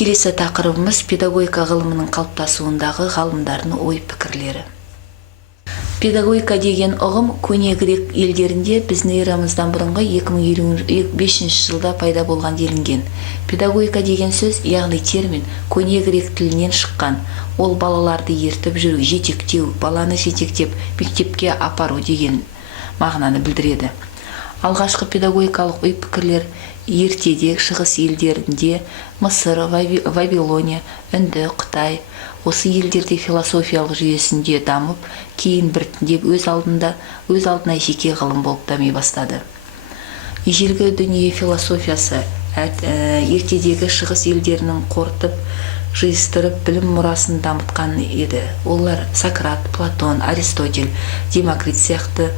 Келесі тақырыбымыз педагогика ғылымының қалыптасуындағы ғалымдардың ой-пікірлері. Педагогика деген ұғым көне грек елдерінде біздің эрамыздан бұрынғы 2025 жылда пайда болған делінген. Педагогика деген сөз, яғни термин, көне грек тілінен шыққан. Ол балаларды ертіп жүру, жетектеу, баланы жетектеп мектепке апару деген мағынаны білдіреді. Алғашқы педагогикалық ой-пікірлер ертеде шығыс елдерінде, Мысыр, Вавилония, Үнді, Қытай, осы елдерде философиялық жүйесінде дамып, кейін біртіндеп өз алдына жеке ғылым болып дами бастады. Ежелгі дүние философиясы ертедегі шығыс елдерінің қорытып, жиыстырып білім мұрасын дамытқан еді. Олар Сократ, Платон, Аристотель, Демокрит сияқты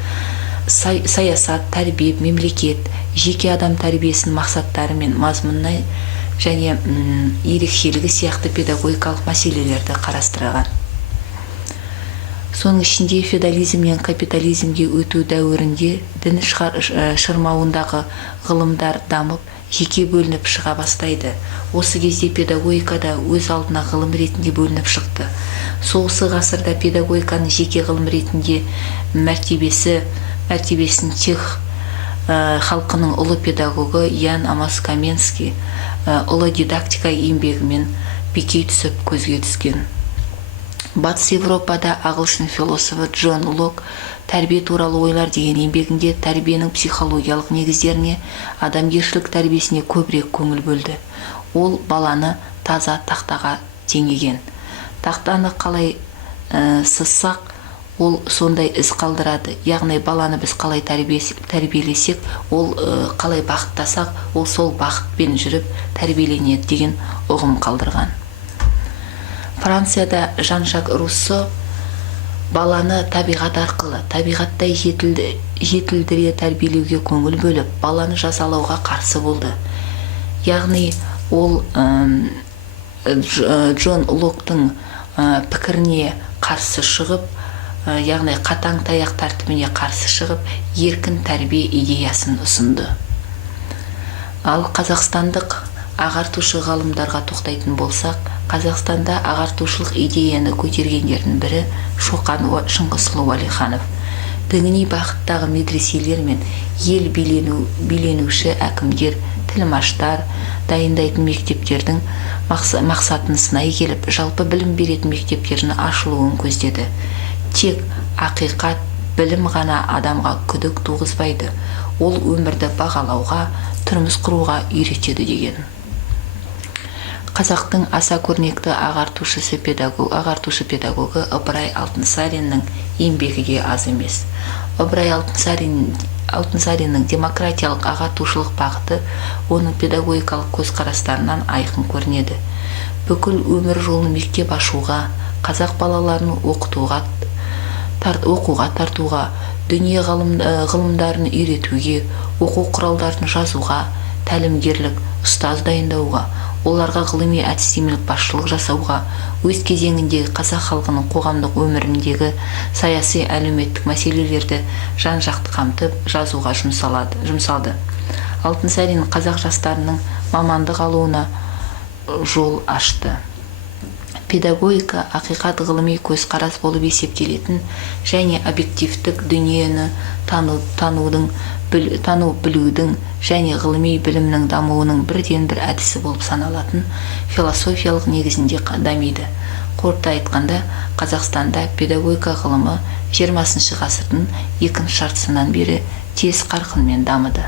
саясат, тәрбие, мемлекет, жеке адам тәрбиесінің мақсаттары мен мазмұнына және ерекшелігі сияқты педагогикалық мәселелерді қарастырған. Соның ішінде феодализмнен капитализмге өту дәуірінде дін шырмауындағы ғылымдар дамып, жеке бөлініп шыға бастайды. Осы кезде педагогикада өз алдына ғылым ретінде бөлініп шықты. Соғысы ғасырда педагогиканың жеке ғылым ретінде мәртебесін чех халқының ұлы педагогы Ян Амос Каменский ұлы дидактика еңбегімен бекей түсіп көзге түскен. Батыс Европада ағылшын философы Джон Лок тәрбие туралы ойлар деген еңбегінде тәрбиенің психологиялық негіздеріне, адамгершілік тәрбиесіне көбірек көңіл бөлді. Ол баланы таза тақтаға теңеген. Тақтаны қалай сызсақ, ол сондай із қалдырады. Яғни баланы біз қалай тәрбиелесек, ол қалай бақыттасақ, ол сол бақытпен жүріп тәрбиеленеді деген ұғым қалдырған. Францияда Жан-Жак Руссо баланы табиғат арқылы, табиғаттай жетілдіре тәрбиелеуге көңіл бөліп, баланы жазалауға қарсы болды. Яғни ол Джон Локтың пікіріне қарсы шығып, яғни қатаң таяқ тәртібіне қарсы шығып, еркін тәрбие идеясын ұсынды. Ал қазақстандық ағартушы ғалымдарға тоқтайтын болсақ, Қазақстанда ағартушылық идеяны көтергендердің бірі Шоқан Шыңғысұлы Уәлиханов. Діни бағыттағы медреселер мен ел биленуші әкімдер, тілмаштар дайындайтын мектептердің мақсатын сынай келіп, жалпы білім беретін мектептердің ашылуын көздеді. Тек ақиқат, білім ғана адамға күдік туғызбайды, ол өмірді бағалауға, тұрмыс құруға үйретеді деген. Қазақтың аса көрнекті ағартушы педагогы Ыбырай Алтынсариннің еңбегі де аз емес. Ыбырай Алтынсариннің демократиялық ағартушылық бағыты оның педагогикалық көзқарастарынан айқын көрінеді. Бүкіл өмір жолын мектеп ашуға, қазақ балаларын оқуға тартуға, дүние ғылымдарын үйретуге, оқу құралдарын жазуға, тәлімгерлік, ұстаз дайындауға, оларға ғылыми әдістемелік басшылық жасауға, өз кезеңіндегі қазақ халқының қоғамдық өміріндегі саяси әлеуметтік мәселелерді жан-жақты қамтып жазуға жұмсалды. Алтынсарин қазақ жастарының мамандық алуына жол ашты. Педагогика ақиқат ғылыми көзқарас болып есептелетін және объективтік дүниені тану білудің және ғылыми білімнің дамуының бірден бір әдісі болып саналатын философиялық негізінде дамиды. Қорыта айтқанда, Қазақстанда педагогика ғылымы 20 ғасырдың екінші жартысынан бері тез қарқынмен дамыды.